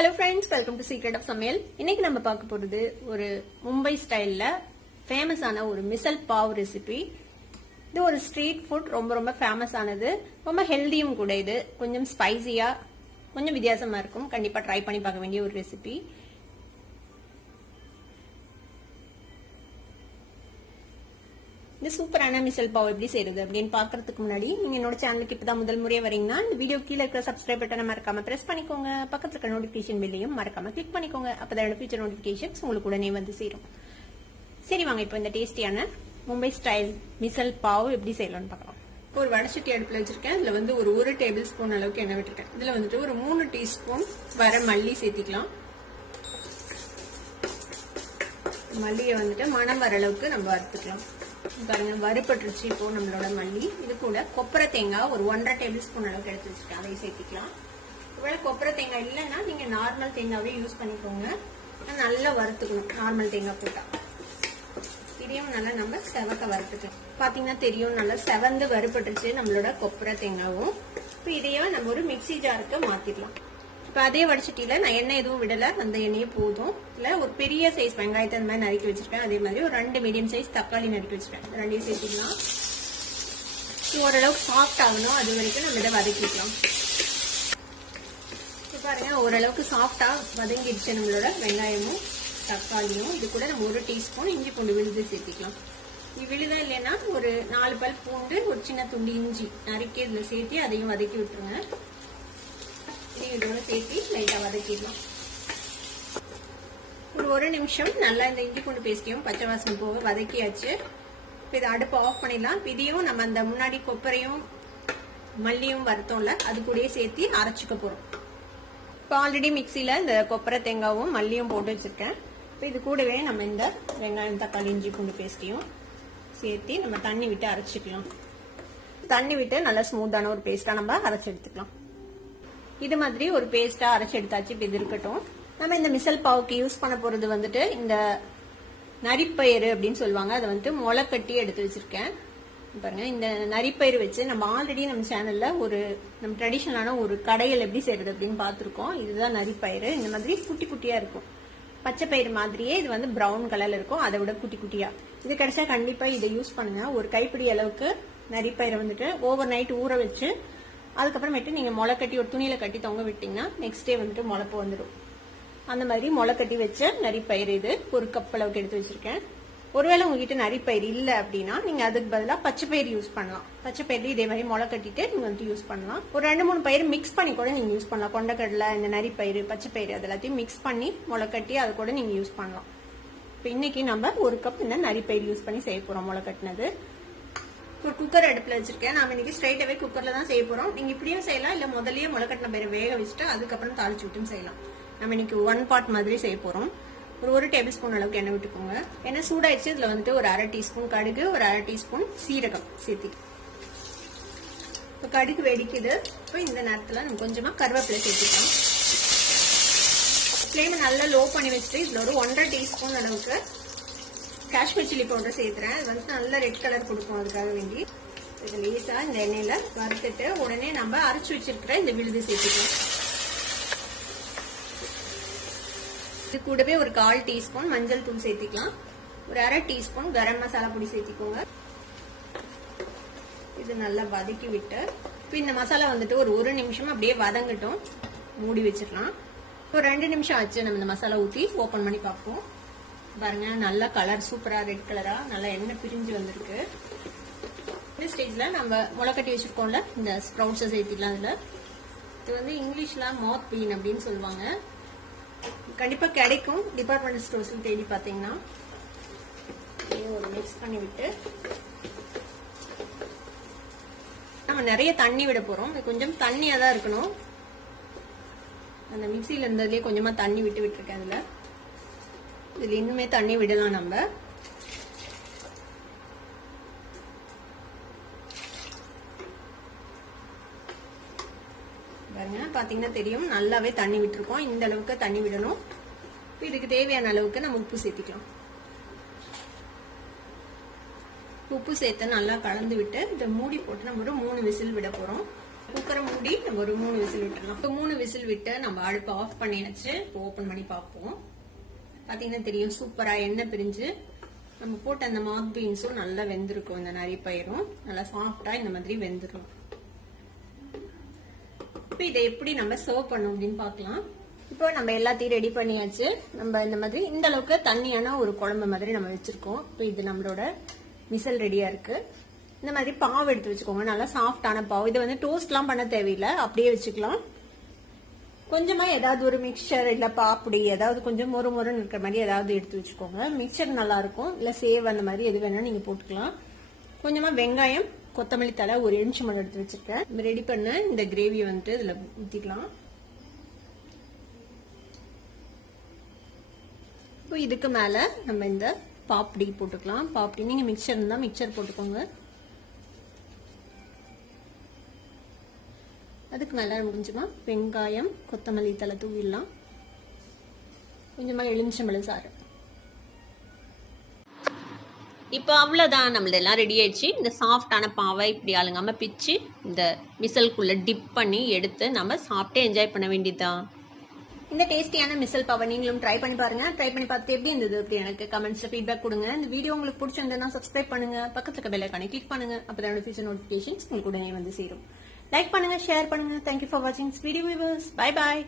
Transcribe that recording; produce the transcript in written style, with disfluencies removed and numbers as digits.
Hello friends, welcome to Secret of Samayal. இன்னைக்கு நம்ம பார்க்க போறது ஒரு மும்பை ஸ்டைல்ல ஃபேமஸ் ஆன ஒரு மிசல் பாவ் ரெசிபி. இது ஒரு ஸ்ட்ரீட் ஃபுட், ரொம்ப ஃபேமஸ் ஆனது, ரொம்ப ஹெல்தியும் கூட. இது கொஞ்சம் ஸ்பைசியா, கொஞ்சம் வித்தியாசமா இருக்கும். கண்டிப்பா ட்ரை பண்ணி பார்க்க வேண்டிய ஒரு ரெசிபி. இந்த சூப்பரான மிசல் பாவ் எப்படி செய்யறது அப்படின்னு பாக்குறதுக்கு முன்னாடி நீங்க என்னோட சேனலுக்கு இப்பதான் முதல் முறையா வரீங்கன்னா இந்த வீடியோ கீழே இருக்கிற சப்ஸ்கிரைப் பட்டனை மறக்காம பிரஸ் பண்ணிக்கோங்க. பக்கத்துல இருக்க நோட்டிபிகேஷன் பில்லையும் மறக்காம கிளிக் பண்ணிக்கோங்க. அப்பதான் ஃபியூச்சர் நோட்டிபிகேஷன்ஸ் உங்களுக்கு உடனே வந்து சேரும். சரி வாங்க, இப்போ இந்த டேஸ்டியான மும்பை ஸ்டைல் மிசல் பாவ் எப்படி செய்யலாம்னு பார்க்கலாம். ஒரு வடச்சட்டி அடுப்புல வச்சிருக்கேன். இதுல வந்து ஒரு டேபிள் ஸ்பூன் அளவுக்கு எண்ணெய் விட்டுருக்கேன். இதுல வந்துட்டு ஒரு 3 டீஸ்பூன் வர மல்லி சேர்த்திக்கலாம். மல்லியை வந்துட்டு மணம் வர அளவுக்கு நம்ம வறுத்துக்கலாம். பாருங்க, வறுபட்டுருச்சு இப்போ நம்மளோட மல்லி. இது கூட கொப்பரை தேங்காய் ஒரு 1.5 டேபிள் ஸ்பூன் அளவுக்கு எடுத்து வச்சிருக்கேன், அதையும் சேர்த்திக்கலாம். ஒருவேளை கொப்பரை தேங்காய் இல்லைன்னா நீங்க நார்மல் தேங்காவே யூஸ் பண்ணிக்கோங்க. நல்லா வறுத்துக்கணும் நார்மல் தேங்காய் போட்டா. இதையும் நல்லா நம்ம செவக்க வறுத்துக்கலாம். பாத்தீங்கன்னா தெரியும், நல்லா செவந்து வறுபட்டுருச்சு நம்மளோட கொப்பரை தேங்காவும். இப்போ இதையும் நம்ம ஒரு மிக்சி ஜாருக்கு மாத்திடலாம். இப்போ அதே வடச்சட்டியில நான் எண்ணெய் எதுவும் விடல, அந்த எண்ணெயே போதும். இதுல ஒரு பெரிய சைஸ் வெங்காயத்தை அந்த மாதிரி நறுக்கி வச்சிருக்கேன். அதே மாதிரி ஒரு 2 மீடியம் சைஸ் தக்காளி நறுக்கி வச்சிருக்கேன். ரெண்டையும் சேர்த்துக்கலாம். ஓரளவுக்கு சாஃப்ட் ஆகணும், அது வரைக்கும் நம்ம இதை வதக்கிக்கலாம். இப்போ பாருங்க, ஓரளவுக்கு சாஃப்டா வதங்கிடுச்சு நம்மளோட வெங்காயமும் தக்காளியும். இது கூட நம்ம 1 டீஸ்பூன் இஞ்சி பூண்டு விழுது சேர்த்திக்கலாம். விழுதா இல்லைன்னா ஒரு 4 பல் பூண்டு, ஒரு சின்ன துண்டு இஞ்சி நறுக்கி இதுல சேர்த்து அதையும் வதக்கி விட்டுருங்க. இதோட சேர்த்து லைட்டா வதக்கிடலாம். ஒரு நிமிஷம் நல்லா இந்த இஞ்சி பூண்டு பேஸ்டையும் பச்சை வாசனை போக வதக்கியாச்சு. இப்போ இதை அடுப்பு ஆஃப் பண்ணிடலாம். இதையும் நம்ம அந்த முன்னாடி கொப்பரையும் மல்லியும் வறுத்தோம்ல, அது கூடயே சேர்த்து அரைச்சிக்க போறோம். இப்போ ஆல்ரெடி மிக்சியில இந்த கொப்பரை தேங்காவும் மல்லியும் போட்டு வச்சிருக்கேன். இப்போ இது கூடவே நம்ம இந்த வெங்காயம் தக்காளி இஞ்சி பூண்டு பேஸ்டையும் சேர்த்து நம்ம தண்ணி விட்டு அரைச்சிக்கலாம். தண்ணி விட்டு நல்லா ஸ்மூத்தான ஒரு பேஸ்டா நம்ம அரைச்சி எடுத்துக்கலாம். இது மாதிரி ஒரு பேஸ்டா அரைச்சு எடுத்தாச்சு. இப்ப இது இருக்கட்டும். நம்ம இந்த மிசல் பாவுக்கு யூஸ் பண்ண போறது வந்துட்டு இந்த நரிப்பயிறு அப்படின்னு சொல்லுவாங்க. அதை வந்துட்டு முளை கட்டி எடுத்து வச்சிருக்கேன். பாருங்க, இந்த நரிப்பயிறு வச்சு நம்ம ஆல்ரெடி நம்ம சேனல்ல நம்ம ட்ரெடிஷனலான ஒரு கடையில் எப்படி செய்யறது அப்படின்னு பார்த்துருக்கோம். இதுதான் நரிப்பயிறு. இந்த மாதிரி குட்டி குட்டியா இருக்கும். பச்சை பயிறு மாதிரியே இது வந்து பிரவுன் கலர்ல இருக்கும், அதை விட குட்டி குட்டியா. இது கிடைச்சா கண்டிப்பா இதை யூஸ் பண்ணுங்க. ஒரு கைப்பிடி அளவுக்கு நரிப்பயிரை வந்துட்டு ஓவர் நைட் ஊற வச்சு அதுக்கப்புறமேட்டு நீங்க முளை கட்டி ஒரு துணியில கட்டி தொங்க விட்டீங்கன்னா நெக்ஸ்ட் டே வந்துட்டு முளைப்பு வந்துடும். அந்த மாதிரி முளை கட்டி வச்ச நரிப்பயிறு இது ஒரு கப் அளவுக்கு எடுத்து வச்சிருக்கேன். ஒருவேளை உங்ககிட்ட நரிப்பயிறு இல்லை அப்படின்னா நீங்க அதுக்கு பதிலாக பச்சை பயிறு யூஸ் பண்ணலாம். பச்சை பயிறு இதே மாதிரி முளை கட்டிட்டு நீங்க வந்துட்டு யூஸ் பண்ணலாம். ஒரு 2-3 பயிறு மிக்ஸ் பண்ணி கூட நீங்க யூஸ் பண்ணலாம். கொண்டக்கடலை, இந்த நரிப்பயிறு, பச்சை பயிறு அது எல்லாத்தையும் மிக்ஸ் பண்ணி முளை கட்டி அதை கூட நீங்க யூஸ் பண்ணலாம். இப்போ இன்னைக்கு நம்ம ஒரு கப் இந்த நரிப்பயிறு யூஸ் பண்ணி செய்ய போறோம், முளை கட்டினது. ஒரு குக்கர் அடுப்புல வச்சிருக்கேன். நாம இன்னைக்கு ஸ்ட்ரைட்டாவே குக்கர்ல தான் செய்ய போறோம். நீங்க இப்படியும் செய்யலாம், இல்ல முதல்லயே முளைக்கட்டின பயிரை வேக வச்சுட்டு அதுக்கப்புறம் தாளிச்சு விட்டும் செய்யலாம். நம்ம இன்னைக்கு 1 பார்ட் மாதிரி செய்ய போறோம். ஒரு டேபிள் ஸ்பூன் அளவுக்கு எண்ணெய் விட்டுக்கோங்க. எண்ணெய் சூடாயிடுச்சு. இதுல வந்துட்டு ஒரு 1/2 டீஸ்பூன் கடுகு, ஒரு 1/2 டீஸ்பூன் சீரகம் சேர்த்து. இப்போ கடுகு வெடிக்குது. இப்போ இந்த நேரத்துல நம்ம கொஞ்சமா கருவேப்பிலை சேர்த்துக்கலாம். ஃப்ளேமை நல்லா லோ பண்ணி வச்சுட்டு இதுல ஒரு 1.5 டீஸ்பூன் அளவுக்கு காஷ்மீர் சில்லி பவுடர் சேர்த்துறேன். அது வந்து நல்ல ரெட் கலர் கொடுக்கும், அதுக்காக வேண்டி. இது லேசா இந்த எண்ணெயில வறுத்துட்டு உடனே நம்ம அரைச்சு வச்சிருக்கிற இந்த விழுது சேர்த்துக்கலாம். இது கூடவே ஒரு 1/4 டீஸ்பூன் மஞ்சள் தூள் சேர்த்திக்கலாம். ஒரு 1/2 டீஸ்பூன் கரம் மசாலா பொடி சேர்த்திக்கோங்க. இது நல்லா வதக்கி விட்டு இப்போ இந்த மசாலா வந்துட்டு ஒரு நிமிஷம் அப்படியே வதங்கட்டும். மூடி வச்சிடலாம். ஒரு 2 நிமிஷம் ஆச்சு. நம்ம இந்த மசாலா ஊற்றி ஓபன் பண்ணி பார்ப்போம். பாருங்க, நல்ல கலர் சூப்பரா ரெட் கலரா நல்லா எண்ணெய் பிரிஞ்சு வந்திருக்கு. இந்த ஸ்டேஜ்ல நம்ம முளை கட்டி வச்சிருக்கோம்ல இந்த ஸ்ப்ரவுட்ஸை சேர்த்திடலாம். இதுல இது வந்து இங்கிலீஷ்ல மாத் பீன் அப்படின்னு சொல்லுவாங்க. கண்டிப்பா கிடைக்கும் டிபார்ட்மெண்ட் ஸ்டோர்ஸ்ல தேடி பாத்தீங்கன்னா. ஒரு மிக்ஸ் பண்ணி விட்டு நம்ம நிறைய தண்ணி விட போறோம். கொஞ்சம் தண்ணியா தான் இருக்கணும். அந்த மிக்சியில இருந்ததுலயே கொஞ்சமா தண்ணி விட்டுருக்கேன். இதுல இன்னுமே தண்ணி விடலாம். நம்ம பாருங்க, பாத்தீங்கன்னா தெரியும் நல்லாவே தண்ணி விட்டுருக்கோம். இந்த அளவுக்கு தண்ணி விடணும். இதுக்கு தேவையான அளவுக்கு நம்ம உப்பு சேர்த்திக்கலாம். உப்பு சேர்த்து நல்லா கலந்து விட்டு இதை மூடி போட்டு நம்ம ஒரு 3 விசில் விட போறோம். குக்கரை மூடி நம்ம ஒரு 3 விசில் விட்டுறலாம். இப்போ 3 விசில் விட்டு நம்ம அடுப்பை ஆஃப் பண்ணியாச்சு. ஓபன் பண்ணி பார்ப்போம். பாத்தீங்கன்னா தெரியும் சூப்பரா எண்ணெய் பிரிஞ்சு நம்ம போட்ட அந்த மாக் பீன்ஸும் நல்லா வெந்திருக்கும். இந்த நரி பயிரும் நல்லா சாஃப்டா இந்த மாதிரி வெந்துடும். இப்போ இதை எப்படி நம்ம சர்வ் பண்ணோம் அப்படின்னு பார்க்கலாம். இப்போ நம்ம எல்லாத்தையும் ரெடி பண்ணியாச்சு. நம்ம இந்த மாதிரி இந்த அளவுக்கு தண்ணியான ஒரு குழம்பு மாதிரி நம்ம வச்சிருக்கோம். இப்போ இது நம்மளோட மிசல் ரெடியா இருக்கு. இந்த மாதிரி பாவு எடுத்து வச்சுக்கோங்க. நல்லா சாஃப்டான பாவு. இதை வந்து டோஸ்ட்லாம் பண்ண தேவையில்லை, அப்படியே வச்சுக்கலாம். கொஞ்சமா ஏதாவது ஒரு மிக்சர் இல்ல பாப்படி ஏதாவது கொஞ்சம் மொறு மொறுன்னு இருக்கிற மாதிரி ஏதாவது எடுத்து வச்சுக்கோங்க. மிக்சர் நல்லா இருக்கும். இல்ல சேவ் அந்த மாதிரி எது வேணா நீங்க போட்டுக்கலாம். கொஞ்சமா வெங்காயம், கொத்தமல்லி தழை ஒரு இன்ச்சு மட்டும் எடுத்து வச்சிருக்கேன். ரெடி பண்ண இந்த கிரேவி வந்துட்டு இதுல ஊத்திக்கலாம். இப்போ இதுக்கு மேல நம்ம இந்த பாப்படி போட்டுக்கலாம். பாப்படி நீங்க மிக்சர் இருந்தா மிக்சர் போட்டுக்கோங்க. அதுக்கு மேல கொஞ்சமா வெங்காயம், கொத்தமல்லி தழை தூவிடலாம். கொஞ்சமா எலுமிச்சம்பழம் சாறு. இப்போ அவ்வளவுதான், நம்மளதெல்லாம் ரெடி ஆயிடுச்சு. இந்த சாஃப்டான பாவை இப்படி அலங்காம பிச்சு இந்த மிசல்குள்ள டிப் பண்ணி எடுத்து நம்ம சாப்பிட்டு என்ஜாய் பண்ண வேண்டியதுதான். இந்த டேஸ்டியான மிசல் பாவை நீங்களும் ட்ரை பண்ணி பாருங்க. ட்ரை பண்ணி பார்த்து எப்படி இருந்தது அப்படி எனக்கு கமெண்ட்ஸ்ல ஃபீட்பேக் கொடுங்க. இந்த வீடியோ உங்களுக்கு பிடிச்சிருந்ததுன்னா சப்ஸ்கிரைப் பண்ணுங்க, பக்கத்துல இருக்க பெல் ஐகானை கிளிக் பண்ணுங்க. அப்பதான் ஃபியூச்சர் நோட்டிபிகேஷன்ஸ் உங்களுக்கு உடனே வந்து சேரும். லைக் பண்ணுங்க, ஷேர் பண்ணுங்க. தேங்க்யூ ஃபார் வாட்சிங் வீடியோ வியூவர்ஸ். Bye bye.